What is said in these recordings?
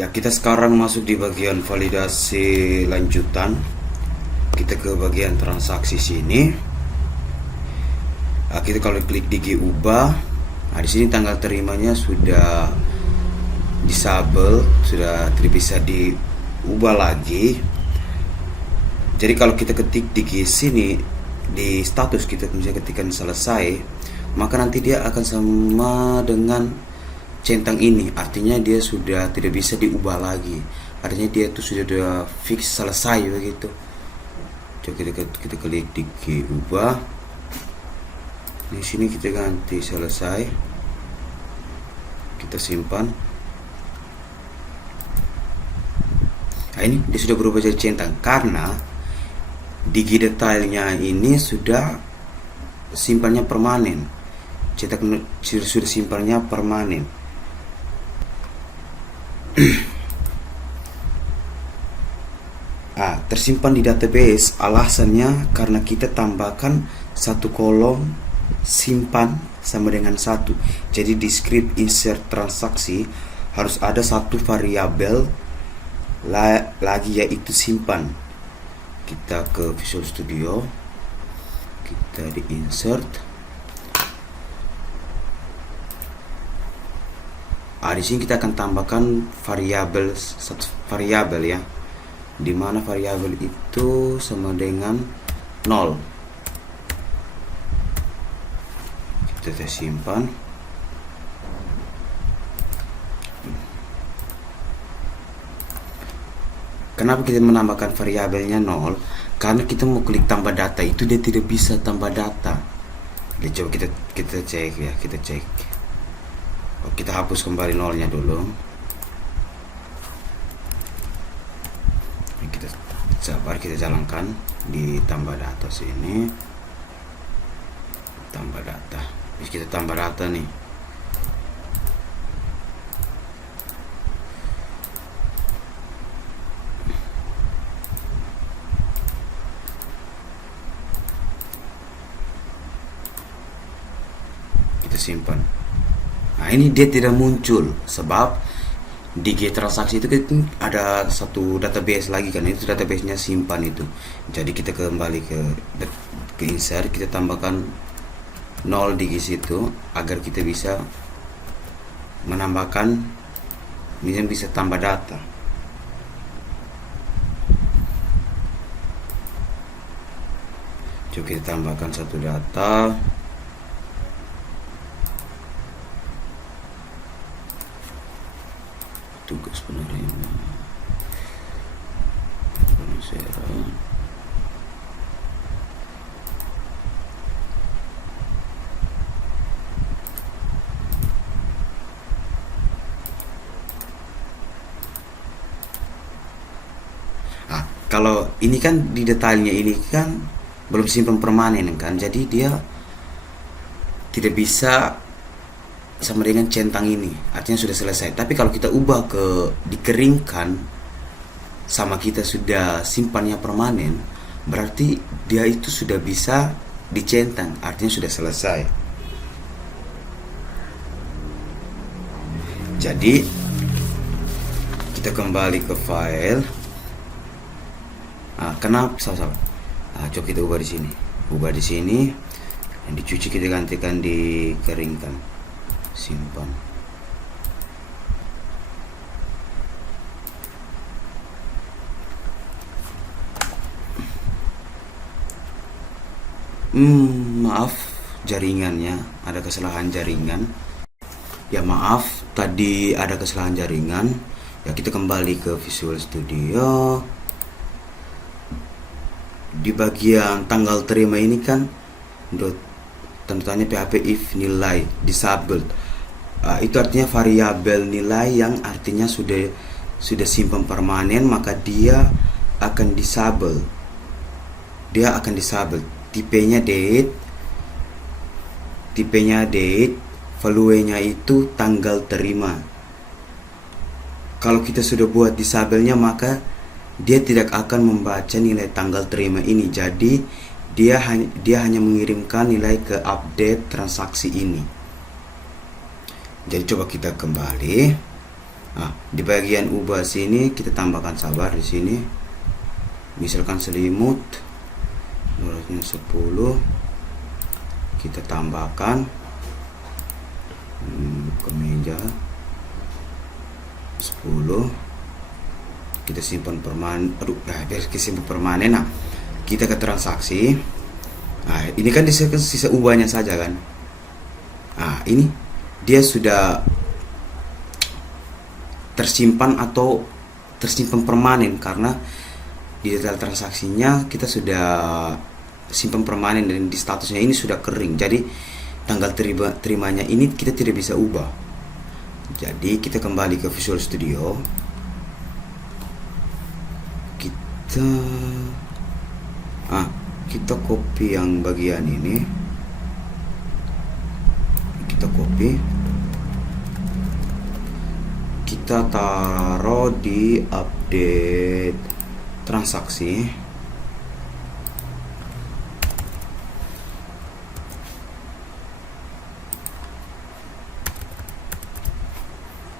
Ya, kita sekarang masuk di bagian validasi lanjutan. Kita ke bagian transaksi sini. Kita kalau klik di ubah, di sini tanggal terimanya sudah disable, sudah tidak bisa diubah lagi. Jadi kalau kita ketik di sini di status, kita bisa ketikkan selesai, maka nanti dia akan sama dengan centang ini, artinya dia sudah tidak bisa diubah lagi, artinya dia itu sudah fix selesai begitu. Coba kita klik di ubah, di sini kita ganti selesai, kita simpan. Nah, ini dia sudah berubah jadi centang karena digi detailnya ini sudah simpannya permanen, cetak sudah simpannya permanen. Tersimpan di database, alasannya karena kita tambahkan satu kolom simpan sama dengan satu. Jadi di script insert transaksi harus ada satu variabel lagi, yaitu simpan. Kita ke Visual Studio, kita di insert. Di sini kita akan tambahkan satu variabel ya, dimana variabel itu sama dengan 0. Kita simpan. Kenapa kita menambahkan variabelnya 0? Karena kita mau klik tambah data, itu dia tidak bisa tambah data. Jadi coba kita cek ya, kita cek. Kita hapus kembali nolnya dulu. Kita sabar, kita jalankan di tambah data sini. Tambah data. Terus kita tambah data nih. Kita simpan. Nah, ini dia tidak muncul sebab di transaksi itu kan ada satu database lagi kan, itu database-nya simpan itu. Jadi kita kembali ke insert, kita tambahkan 0 di situ agar kita bisa menambahkan, bisa tambah data. Coba kita tambahkan satu data. Tugas penerima pemasaran. Kalau ini kan di detailnya ini kan belum simpan permanen kan, jadi dia tidak bisa sama dengan centang ini, artinya sudah selesai. Tapi kalau kita ubah ke dikeringkan sama kita sudah simpannya permanen, berarti dia itu sudah bisa dicentang, artinya sudah selesai. Jadi kita kembali ke file. Kenapa salah? Coba kita ubah di sini. Ubah di sini. Yang dicuci kita gantikan dikeringkan. Simpan. Maaf, jaringannya ada kesalahan jaringan. Ya maaf, tadi ada kesalahan jaringan. Ya kita kembali ke Visual Studio. Di bagian tanggal terima ini kan tanda tanya PHP if nilai disabled. Itu artinya variabel nilai yang artinya sudah simpan permanen, maka dia akan disable. Tipenya date, value-nya itu tanggal terima. Kalau kita sudah buat disable-nya, maka dia tidak akan membaca nilai tanggal terima ini. Jadi dia hanya mengirimkan nilai ke update transaksi ini. Jadi coba kita kembali. Nah, di bagian ubah sini kita tambahkan sabar di sini. Misalkan selimut 210 kita tambahkan kemeja 10 kita simpan permanen. Biar simpan permanen. Nah, kita ke transaksi. Nah, ini kan sisa ubahnya saja kan. Nah, ini dia sudah tersimpan atau tersimpan permanen karena di detail transaksinya kita sudah simpan permanen dan di statusnya ini sudah kering. Jadi tanggal terimanya ini kita tidak bisa ubah. Jadi kita kembali ke Visual Studio. Kita copy yang bagian ini. Kita copy. Kita taruh di update transaksi.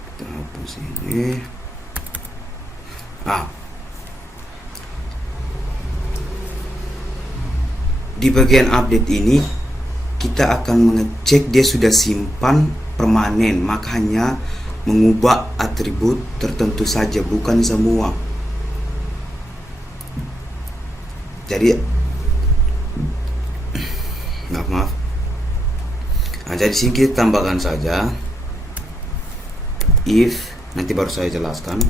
Kita hapus ini. Di bagian update ini kita akan mengecek dia sudah simpan permanen, makanya mengubah atribut tertentu saja, bukan semua. Jadi maaf. Jadi sini kita tambahkan saja if, nanti baru saya jelaskan,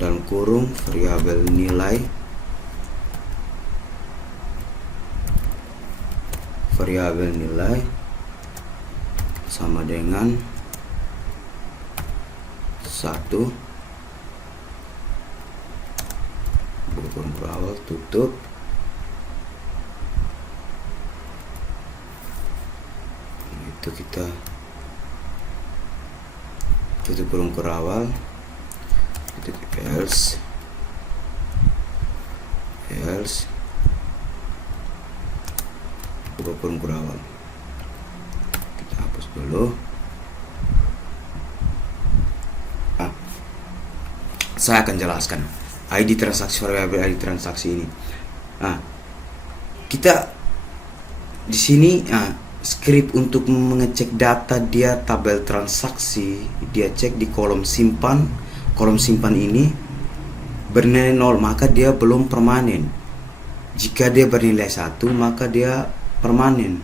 dalam kurung variabel nilai sama dengan 1 kurung berawal tutup itu, kita tutup kurung berawal, itu else buka kurung berawal, kita hapus dulu. Saya akan jelaskan ID transaksi, variabel ID transaksi ini. Kita di sini script untuk mengecek data dia tabel transaksi, dia cek di kolom simpan. Kolom simpan ini bernilai 0, maka dia belum permanen. Jika dia bernilai 1, maka dia permanen.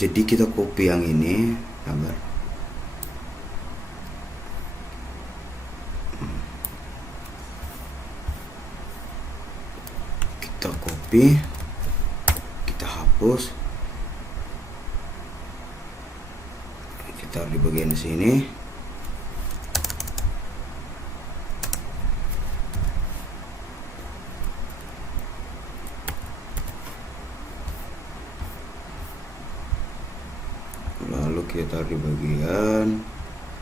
Jadi kita copy yang ini, sabar. Kita copy, kita hapus, kita di bagian sini. Lalu kita di bagian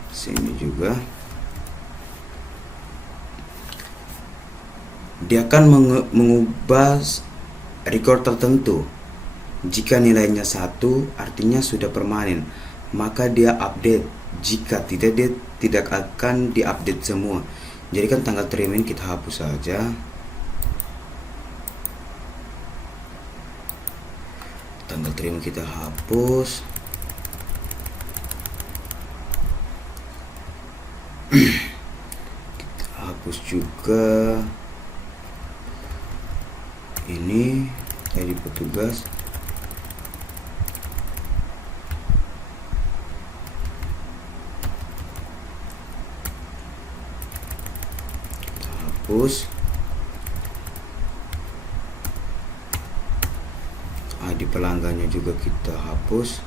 sini juga. Dia akan mengubah record tertentu. Jika nilainya 1 artinya sudah permanen, maka dia update. Jika tidak, dia tidak akan diupdate semua. Jadi kan tanggal terima kita hapus saja. Tanggal terima kita hapus. Kita hapus juga ini ID petugas. Kita hapus. ID pelanggannya juga kita hapus.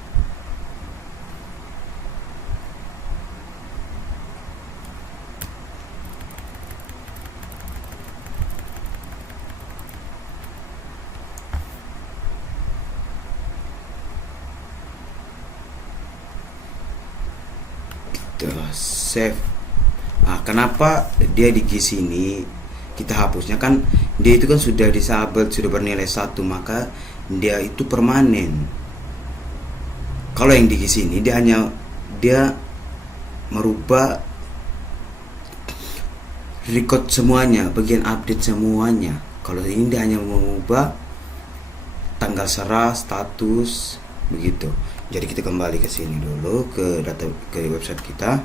Save. Kenapa dia di sini kita hapusnya, kan dia itu kan sudah disabel, sudah bernilai 1, maka dia itu permanen. Kalau yang di sini dia merubah record semuanya, bagian update semuanya. Kalau ini dia hanya mengubah tanggal serah, status, begitu. Jadi kita kembali ke sini dulu, ke website kita.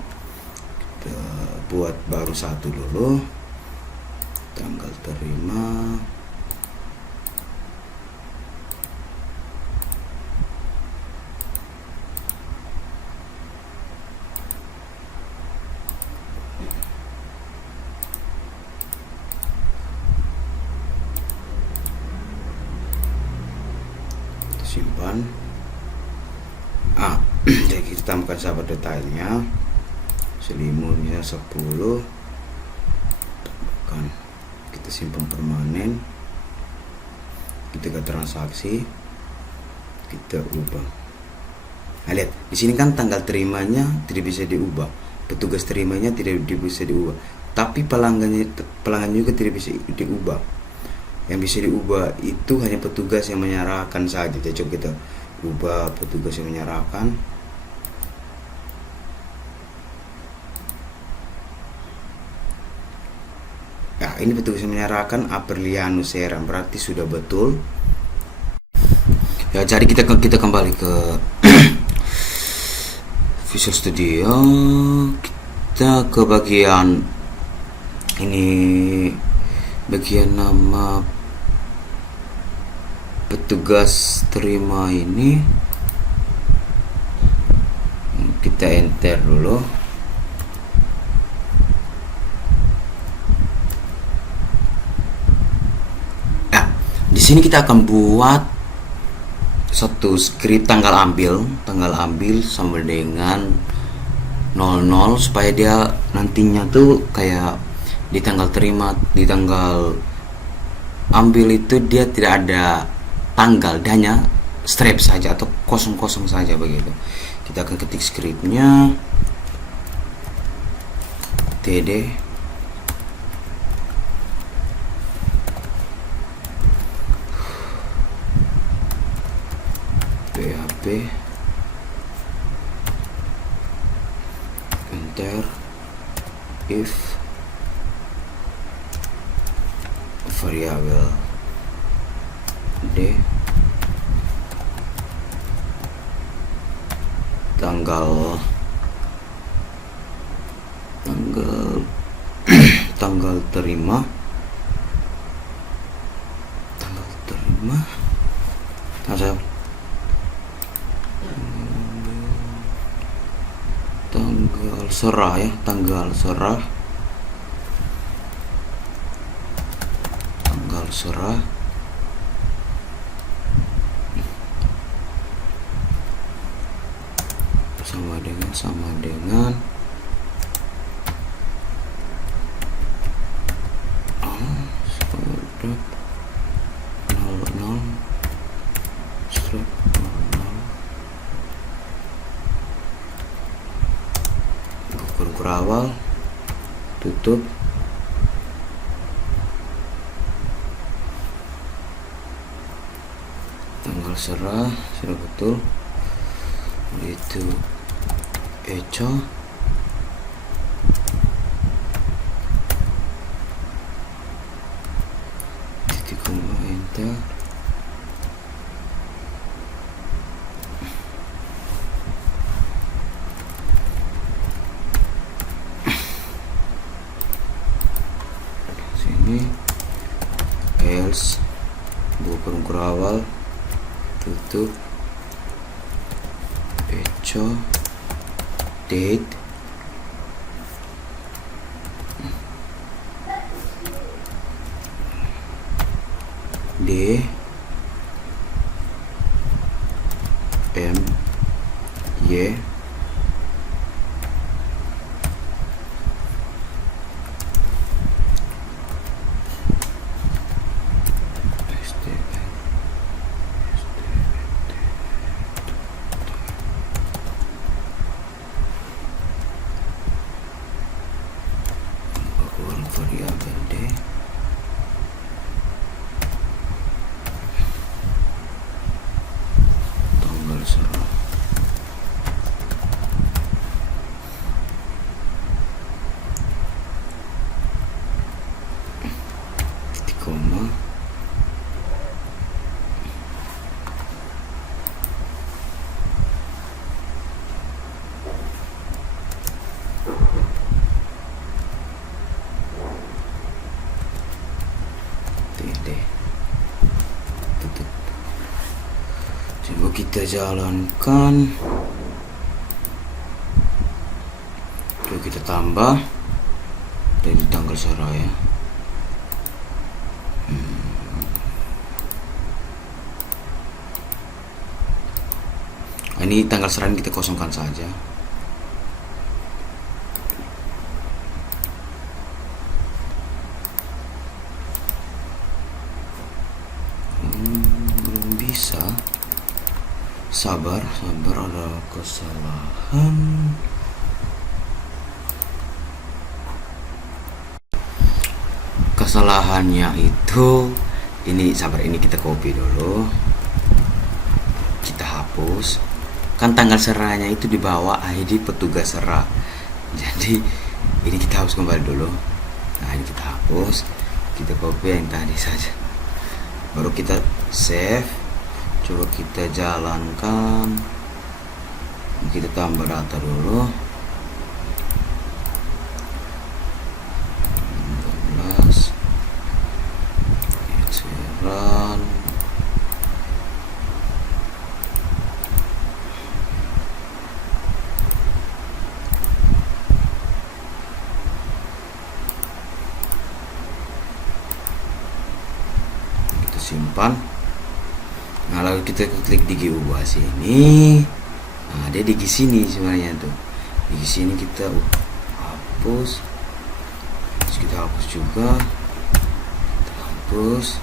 Kita buat baru satu dulu. Tanggal terima. Simpan. Jadi kita tambahkan sahabat detailnya, selimutnya 10, tambahkan, kita simpan permanen, kita ke transaksi, kita ubah. Nah, lihat di sini kan tanggal terimanya tidak bisa diubah, petugas terimanya tidak bisa diubah, tapi pelanggan juga tidak bisa diubah. Yang bisa diubah itu hanya petugas yang menyerahkan saja. Jadi coba kita ubah petugas yang menyerahkan. Ya, ini petugas yang menyerahkan Aperliano Seram, berarti sudah betul. Ya, jadi kita kembali ke Visual Studio. Kita ke bagian ini, bagian nama petugas terima ini, kita enter dulu. Di sini kita akan buat satu script tanggal ambil sama dengan 00, supaya dia nantinya tuh kayak di tanggal terima, di tanggal ambil itu dia tidak ada tanggal, dia hanya strip saja atau kosong-kosong saja begitu. Kita akan ketik scriptnya, td php enter if variabel d tanggal terima tanggal serah ya, tanggal serah sama dengan 00 kurung awal, tutup. Tanggal serah sudah betul, itu echo titik koma enter. Sini else buka kurung awal, tutup, echo date, d m y variabel d tanggal serah. koma. Tidak. Tutup. Coba kita jalankan. Coba kita tambah dari tanggal seraya. Ini tanggal seraya kita kosongkan saja. Belum bisa. Sabar, ada kesalahan. Kesalahannya itu ini, sabar, ini kita copy dulu. Kita hapus. Kan tanggal serahnya itu di bawah ID petugas serah. Jadi ini kita hapus kembali dulu. Nah, ini kita hapus. Kita copy yang tadi saja. Baru kita save. Coba kita jalankan. Kita tambah data dulu. 14 Eceran. Kita simpan. Nah, lalu kita klik di ubah sini. Nah, dia di sini sebenarnya tuh. Di sini kita hapus. Terus kita hapus juga. Kita hapus.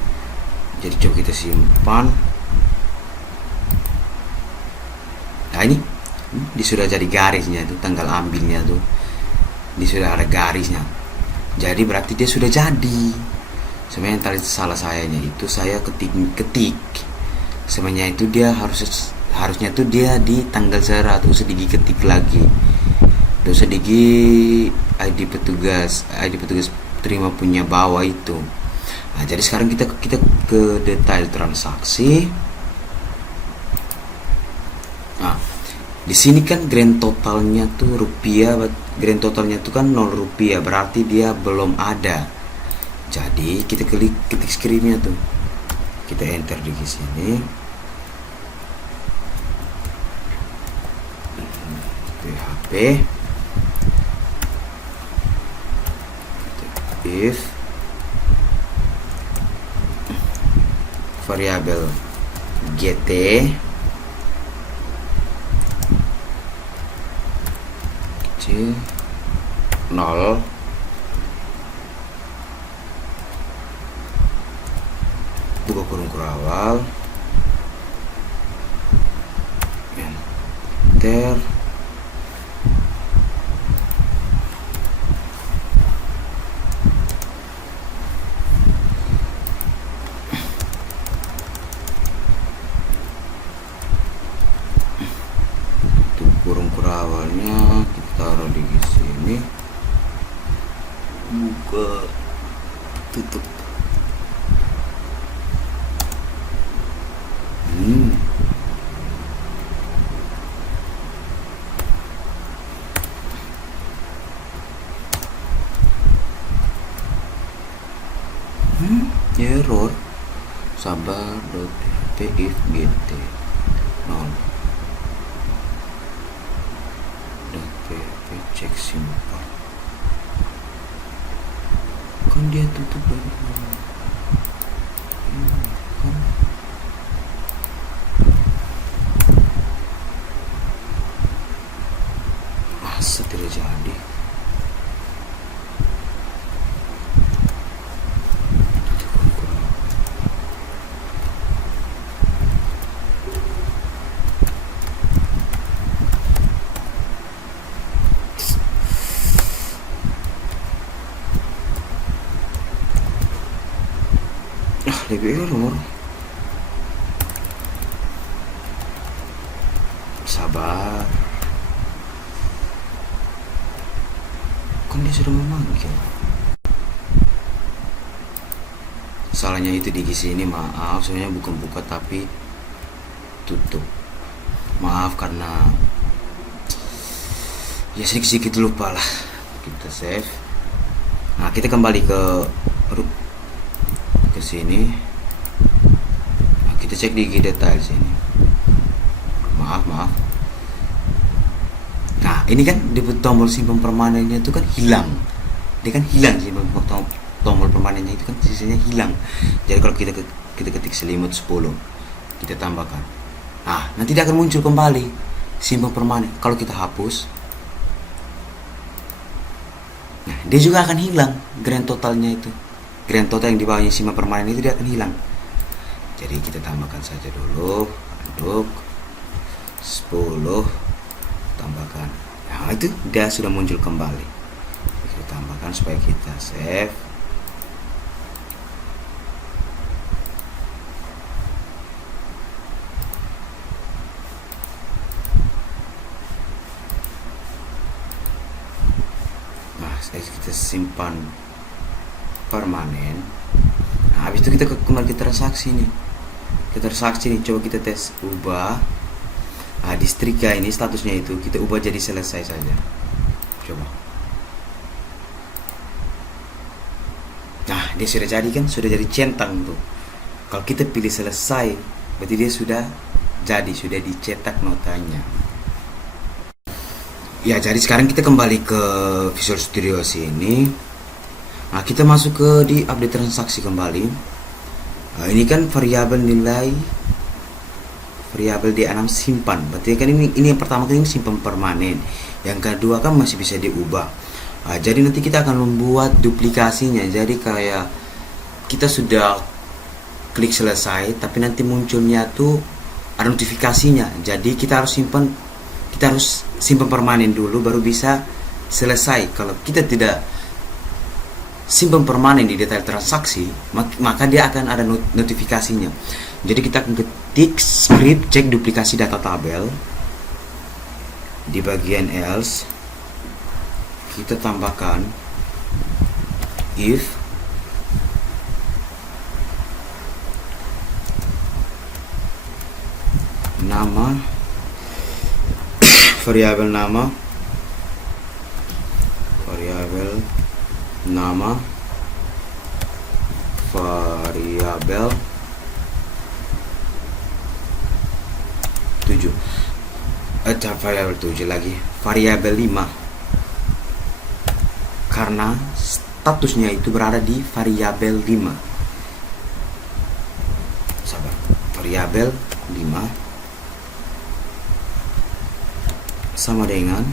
Jadi coba kita simpan. Nah, ini sudah jadi garisnya tuh, tanggal ambilnya tuh. Ini sudah ada garisnya. Jadi berarti dia sudah jadi. Sebenarnya yang tadi salah sayanya itu saya ketik. Sebenarnya itu dia harusnya tuh dia di tanggal serah, terus ketik lagi, terus ID petugas terima punya bawah itu. Nah, jadi sekarang kita ke detail transaksi. Nah, di sini kan grand totalnya tuh rupiah, grand totalnya tuh kan 0 rupiah, berarti dia belum ada. Jadi kita ketik screennya tuh, kita enter di sini. PHP if variabel gt kecil 0 buka kurung kurawal enter. Kurung kurawalnya kita taruh di sini, buka, tutup. Error. Sabar.php if gt 0 .php cek simpan. Kan dia tutup dari kan. Masa tidak jadi? Lebih error. Sabar. Kan dia sudah memanggil. masalahnya itu di sini, maaf sebenarnya bukan buka tapi tutup, maaf karena ya sedikit lupa lah. Kita save. Nah, kita kembali ke sini. Nah, kita cek di detail sini. Maaf. Nah, ini kan di tombol simpan permanennya itu kan hilang. Dia kan hilang sih, tombol permanennya itu kan sisanya hilang. Jadi kalau kita ketik selimut 10, kita tambahkan. Nah, nanti dia akan muncul kembali simpan permanen. Kalau kita hapus, nah, dia juga akan hilang grand totalnya itu. Grand total yang di bawahnya simpan permanen itu dia akan hilang. Jadi kita tambahkan saja dulu untuk 10, tambahkan. Nah, itu dia sudah muncul kembali. Kita tambahkan supaya kita save. Kita simpan permanen. Nah, habis itu kita kembali ke transaksi nih. Coba kita tes ubah. Nah, di setrika ini statusnya itu kita ubah jadi selesai saja. Coba. Nah, dia sudah jadi kan? Sudah jadi centang tuh. Kalau kita pilih selesai, berarti dia sudah jadi, sudah dicetak notanya. Ya, jadi sekarang kita kembali ke Visual Studio sini. Nah, kita masuk ke di update transaksi kembali. Nah, ini kan variabel nilai, variabel D6 simpan. Berarti kan ini yang pertama kan ini simpan permanen. Yang kedua kan masih bisa diubah. Nah, jadi nanti kita akan membuat duplikasinya. Jadi kayak kita sudah klik selesai, tapi nanti munculnya tuh ada notifikasinya. Jadi kita harus simpan permanen dulu baru bisa selesai. Kalau kita tidak simpan permanen di detail transaksi, maka dia akan ada notifikasinya. Jadi kita akan ketik script cek duplikasi data tabel. Di bagian else kita tambahkan if nama variabel nama 7 variabel 7 lagi variabel 5 karena statusnya itu berada di variabel 5. Sabar, variabel 5 sama dengan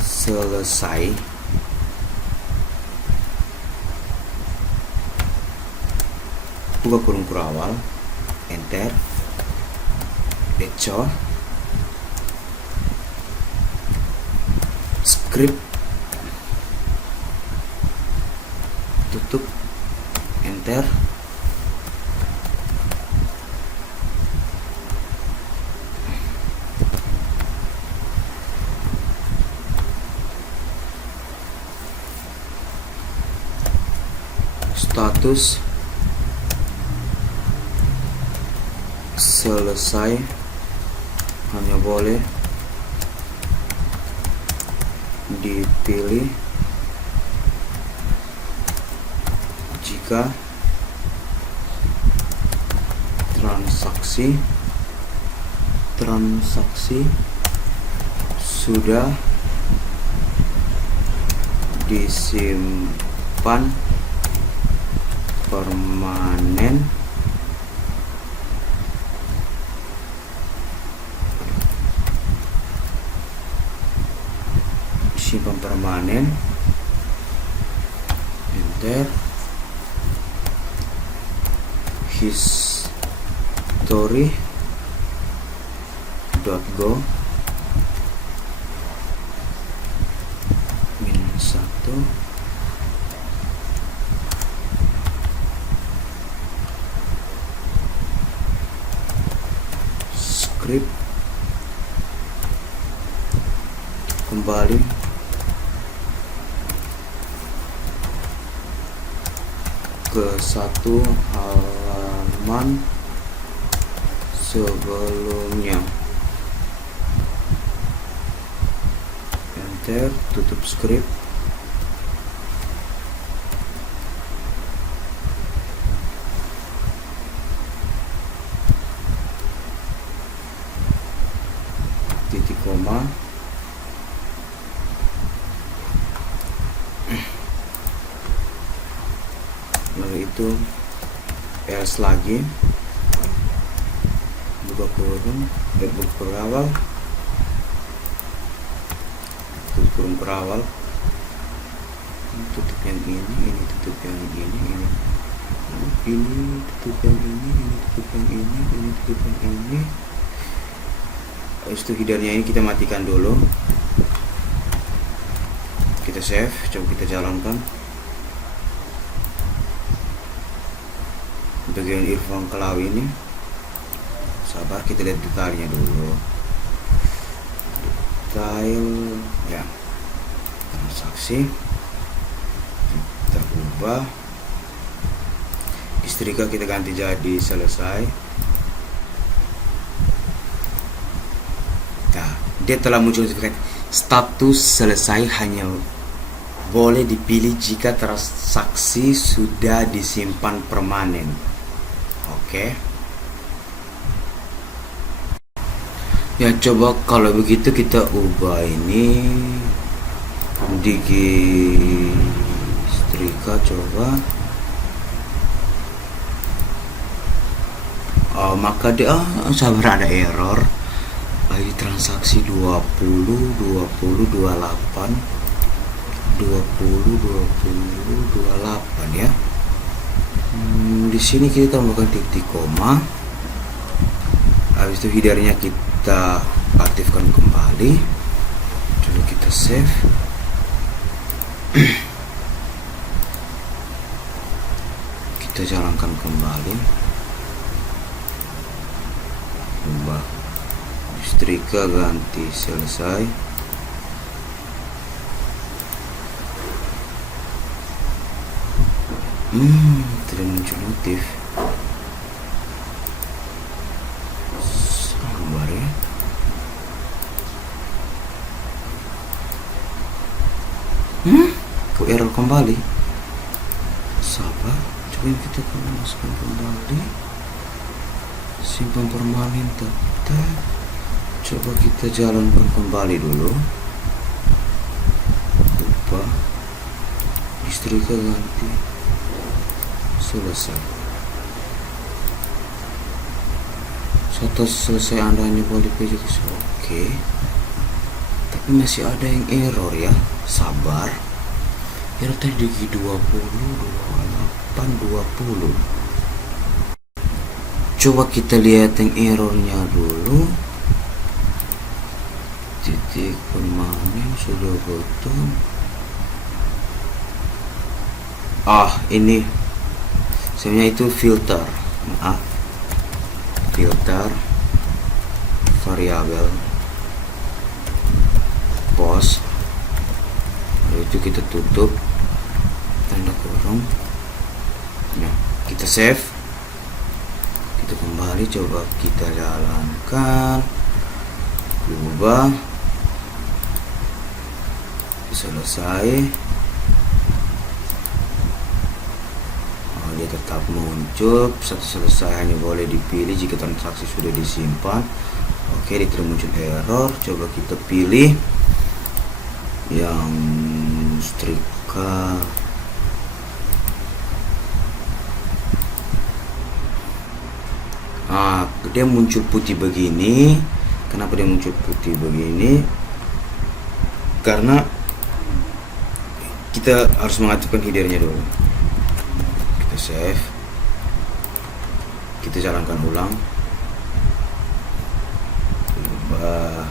selesai buka kurung kurawal, enter, lecture, script, tutup, enter. Status selesai hanya boleh dipilih jika transaksi sudah disimpan permanen enter, history.go -1 script kembali ke satu halaman sebelumnya. Enter, tutup script. Titik koma. Lalu itu else lagi, buka kurung, buka berawal, tutup kurung berawal, tutup yang ini tutup yang ini tutup yang ini tutup yang ini tutup yang ini. Habis itu headernya ini kita matikan dulu, kita save, coba kita jalankan. Bagian Irfan Kalawi ini, sabar, kita lihat detailnya dulu. Detail ya, transaksi kita ubah, istrika kita ganti jadi selesai. Nah, dia telah muncul notifikasi status selesai, hanya boleh dipilih jika transaksi sudah disimpan permanen. Oke. Ya, coba kalau begitu kita ubah ini digi setrika, coba. Maka dia sabar, ada error. ID transaksi 20 28 ya. Di sini kita tambahkan titik koma. Habis itu headernya kita aktifkan kembali. Coba kita save. Kita jalankan kembali. Ubah setrika ganti selesai. Tidak muncul notif. Sabar ya. Kok error kembali? Sabar, coba kita masukkan kembali. Simpan permanen tetap. Coba kita jalankan kembali dulu. Lupa. Istrika ganti selesai. Setelah selesai Anda hanya boleh pilih oke. Tapi masih ada yang error ya. Sabar. Error tadi 20 28 20. Coba kita lihat yang errornya dulu. Titik permanen sudah betul. Ini sebenarnya itu filter, maaf, filter variabel post. Lalu itu kita tutup tanda kurung. Nah, kita save, kita kembali, coba kita jalankan, ubah, selesai. Dia tetap muncul. Selesai hanya boleh dipilih jika transaksi sudah disimpan. Oke, dia tidak muncul error. Coba kita pilih yang setrika. Dia muncul putih begini. Kenapa dia muncul putih begini? Karena kita harus mengaktifkan headernya dulu. Save, kita jalankan ulang, ubah,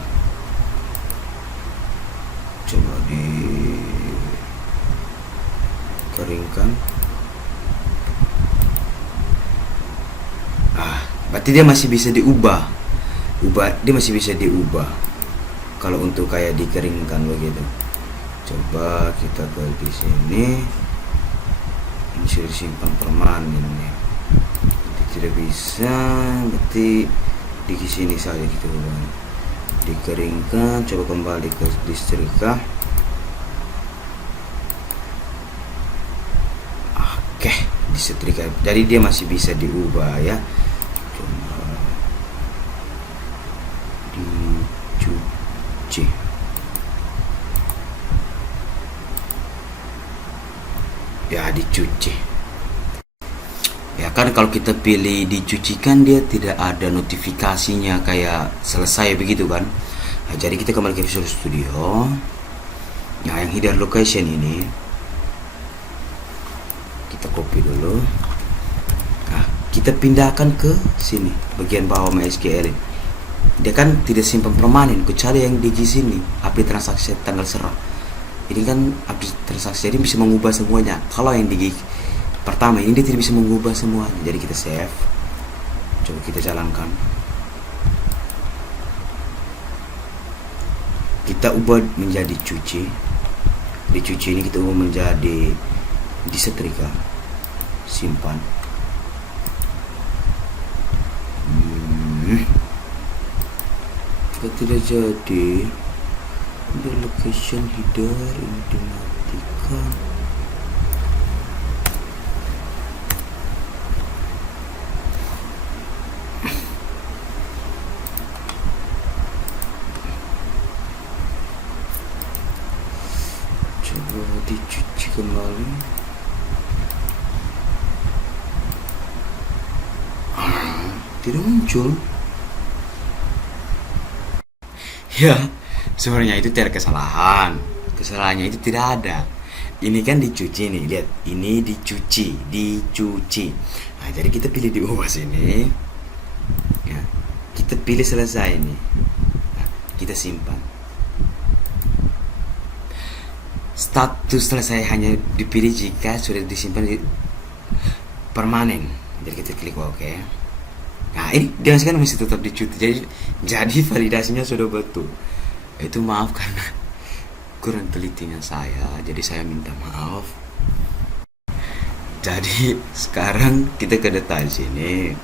coba dikeringkan. Berarti dia masih bisa diubah, dia masih bisa diubah kalau untuk kayak dikeringkan begitu. Coba kita ke di sini. Ini sudah disimpan permanen ya. Nanti tidak bisa, berarti di sini saja gitu. Dikeringkan, coba kembali ke disetrika. Oke, disetrika. Jadi dia masih bisa diubah ya. Coba dicuci. Ya, dicuci. Ya kan kalau kita pilih dicucikan dia tidak ada notifikasinya kayak selesai begitu kan. Nah, jadi kita kembali ke Visual Studio. Nah, yang hidden location ini kita copy dulu. Nah, kita pindahkan ke sini bagian bawah MySQL. Dia kan tidak simpan permanen kecuali yang di sini update transaksi tanggal serah. Ini kan update transaksi, jadi bisa mengubah semuanya. Kalau yang di pertama ini dia tidak bisa mengubah semuanya. Jadi kita save, coba kita jalankan, kita ubah menjadi cuci. Di cuci ini kita ubah menjadi disetrika, simpan. Jika tidak jadi, the location header ini dimatikan. Coba dicuci kembali. Tidak muncul. Ya, sebenarnya itu tidak kesalahan. Kesalahannya itu tidak ada. Ini kan dicuci nih, lihat. Ini dicuci. Nah, jadi kita pilih diubah sini. Ya, kita pilih selesai nih. Nah, kita simpan. Status selesai hanya dipilih jika sudah disimpan di permanen. Jadi kita klik OK. Nah, ini dia sekarang masih tetap dicuci. Jadi validasinya sudah betul. Itu maaf karena kurang telitinya saya, jadi saya minta maaf. Jadi sekarang kita ke detail sini.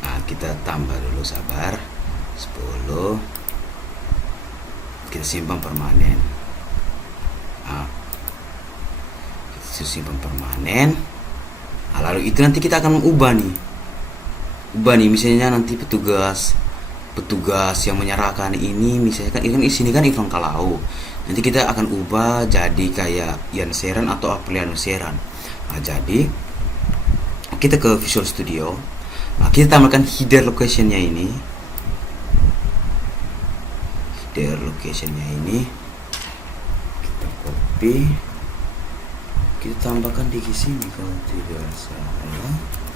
Nah, kita tambah dulu, sabar. 10. Kita simpan permanen. Nah, kita simpan permanen. Nah, lalu itu nanti kita akan mengubah nih. Misalnya nanti petugas yang menyerahkan ini, misalnya kan ini sini kan Ivan Kalau. Nanti kita akan ubah jadi kayak Ian Seran atau Apriliano Seran. Nah, jadi kita ke Visual Studio. Nah, kita tambahkan header locationnya ini. Kita copy. Kita tambahkan di sini kalau tidak salah.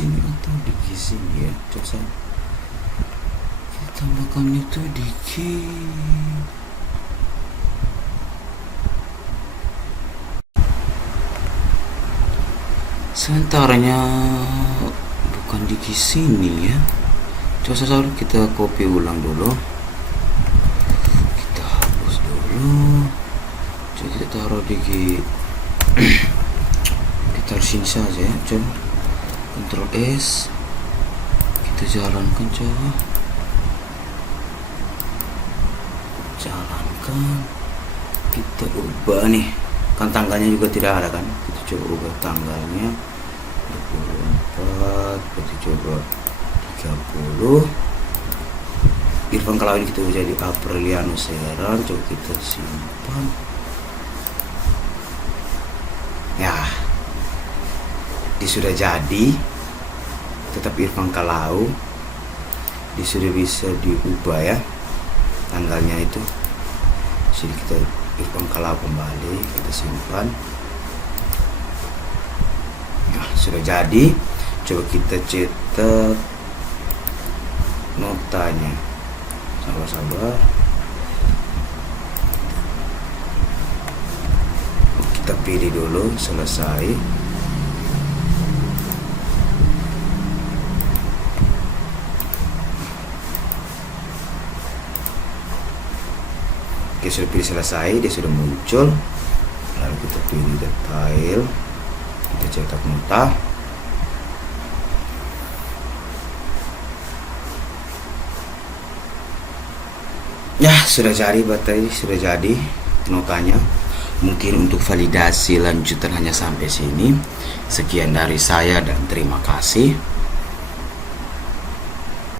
Sini atau di sini ya, coba kita tambahkan itu dikit. Sementaranya bukan di sini ya, coba kita copy ulang dulu, kita hapus dulu, coba kita taruh di kita taruh sini saja ya, coba Ctrl S, kita jalankan, kita ubah nih, kan tanggalnya juga tidak ada kan, kita coba ubah tanggalnya 24, kita coba 30. Irfan Kalau ini kita jadi Apriliano Seran, coba kita simpan ya. Dia sudah jadi, tetap Irfan Kalau. Dia sudah bisa diubah ya tanggalnya itu. Jadi kita Irfan Kalau kembali, kita simpan. Nah, sudah jadi. Coba kita cetak notanya. Sabar. Kita pilih dulu, selesai. Oke, sudah pilih selesai, dia sudah muncul. Lalu kita pilih detail, kita cetak nota. Ya, sudah jadi baterai, sudah jadi notanya. Mungkin untuk validasi lanjutan hanya sampai sini. Sekian dari saya dan terima kasih.